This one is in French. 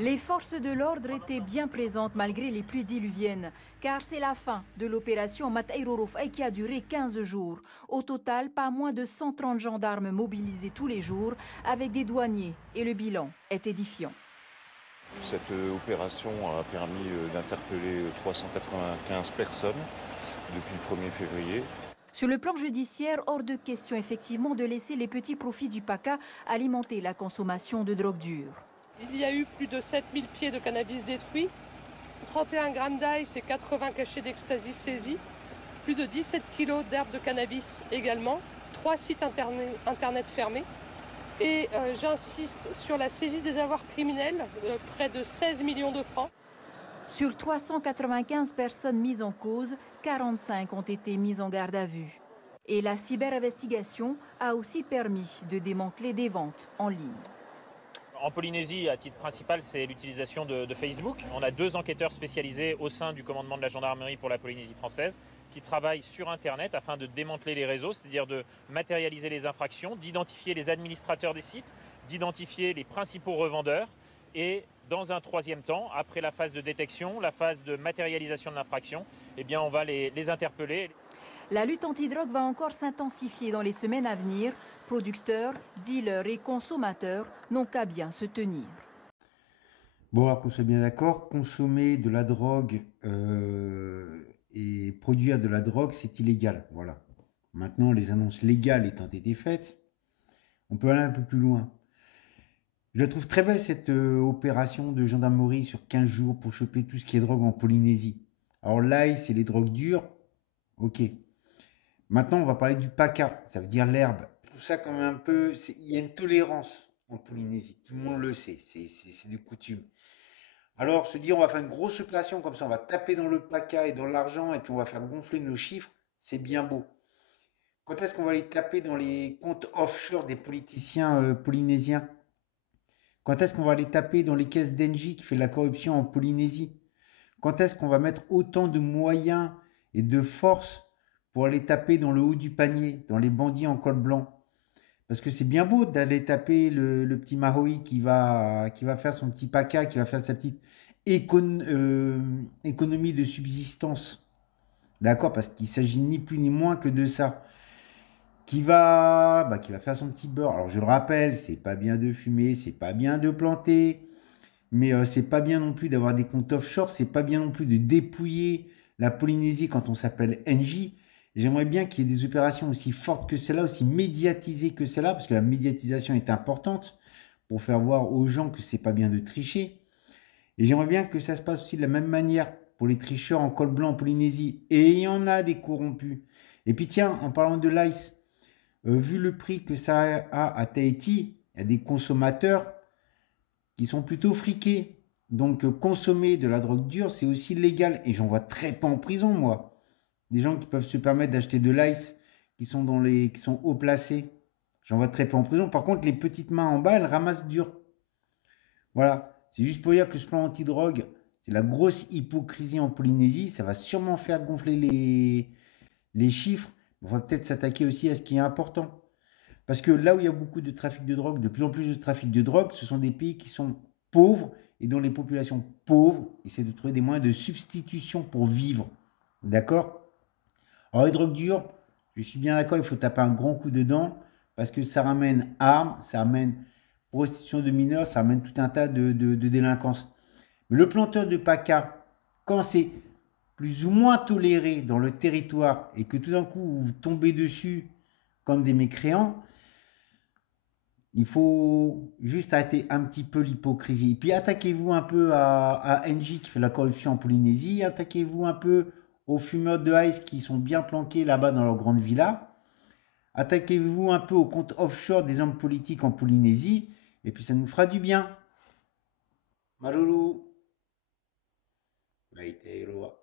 Les forces de l'ordre étaient bien présentes malgré les pluies diluviennes, car c'est la fin de l'opération Mataïro-Rofai qui a duré 15 jours. Au total, pas moins de 130 gendarmes mobilisés tous les jours avec des douaniers et le bilan est édifiant. Cette opération a permis d'interpeller 395 personnes depuis le 1er février. Sur le plan judiciaire, hors de question effectivement de laisser les petits profits du PACA alimenter la consommation de drogue dure. Il y a eu plus de 7000 pieds de cannabis détruits, 31 grammes d'ice et 80 cachets d'ecstasy saisis, plus de 17 kilos d'herbes de cannabis également, 3 sites internet fermés. Et j'insiste sur la saisie des avoirs criminels, près de 16 millions de francs. Sur 395 personnes mises en cause, 45 ont été mises en garde à vue. Et la cyberinvestigation a aussi permis de démanteler des ventes en ligne. En Polynésie, à titre principal, c'est l'utilisation de Facebook. On a 2 enquêteurs spécialisés au sein du commandement de la gendarmerie pour la Polynésie française qui travaillent sur Internet afin de démanteler les réseaux, c'est-à-dire de matérialiser les infractions, d'identifier les administrateurs des sites, d'identifier les principaux revendeurs et dans un 3e temps, après la phase de détection, la phase de matérialisation de l'infraction, eh bien on va les interpeller. La lutte antidrogue va encore s'intensifier dans les semaines à venir. Producteurs, dealers et consommateurs n'ont qu'à bien se tenir. Bon, alors qu'on soit bien d'accord, consommer de la drogue et produire de la drogue, c'est illégal. Voilà. Maintenant, les annonces légales étant été faites, on peut aller un peu plus loin. Je la trouve très belle cette opération de gendarmerie sur 15 jours pour choper tout ce qui est drogue en Polynésie. Alors l'ice et les drogues dures, ok. Maintenant, on va parler du PACA, ça veut dire l'herbe. Tout ça comme un peu, il y a une tolérance en Polynésie, tout le monde le sait, c'est de coutume. Alors se dire on va faire une grosse opération comme ça, on va taper dans le PACA et dans l'argent et puis on va faire gonfler nos chiffres, c'est bien beau. Quand est-ce qu'on va les taper dans les comptes offshore des politiciens polynésiens? Quand est-ce qu'on va les taper dans les caisses d'Engie qui fait de la corruption en Polynésie? Quand est-ce qu'on va mettre autant de moyens et de force pour aller taper dans le haut du panier, dans les bandits en col blanc? Parce que c'est bien beau d'aller taper le petit Mahoui qui va faire son petit PACA, qui va faire sa petite économie de subsistance. D'accord? Parce qu'il s'agit ni plus ni moins que de ça. Qui va faire son petit beurre. Alors je le rappelle, c'est pas bien de fumer, c'est pas bien de planter, mais c'est pas bien non plus d'avoir des comptes offshore, c'est pas bien non plus de dépouiller la Polynésie quand on s'appelle NJ. J'aimerais bien qu'il y ait des opérations aussi fortes que celle-là, aussi médiatisées que celle-là, parce que la médiatisation est importante pour faire voir aux gens que c'est pas bien de tricher. Et j'aimerais bien que ça se passe aussi de la même manière pour les tricheurs en col blanc en Polynésie. Et il y en a des corrompus. Et puis tiens, en parlant de l'ice, vu le prix que ça a à Tahiti, il y a des consommateurs qui sont plutôt friqués. Donc consommer de la drogue dure, c'est aussi légal. Et j'en vois très peu en prison, moi. Des gens qui peuvent se permettre d'acheter de l'ice, qui sont haut placés. J'en vois très peu en prison. Par contre, les petites mains en bas, elles ramassent dur. Voilà. C'est juste pour dire que ce plan anti-drogue, c'est la grosse hypocrisie en Polynésie. Ça va sûrement faire gonfler les chiffres. On va peut-être s'attaquer aussi à ce qui est important. Parce que là où il y a beaucoup de trafic de drogue, de plus en plus de trafic de drogue, ce sont des pays qui sont pauvres et dont les populations pauvres essaient de trouver des moyens de substitution pour vivre. D'accord? Alors les drogues dures, je suis bien d'accord, il faut taper un grand coup dedans parce que ça ramène armes, ça ramène prostitution de mineurs, ça ramène tout un tas de délinquances. Mais le planteur de PACA, quand c'est plus ou moins toléré dans le territoire et que tout d'un coup vous tombez dessus comme des mécréants, il faut juste arrêter un petit peu l'hypocrisie. Et puis attaquez-vous un peu à NJ qui fait la corruption en Polynésie, attaquez-vous un peu aux fumeurs de ice qui sont bien planqués là-bas dans leur grande villa, attaquez-vous un peu aux comptes offshore des hommes politiques en Polynésie, et puis ça nous fera du bien. Maruru. Maite Roa.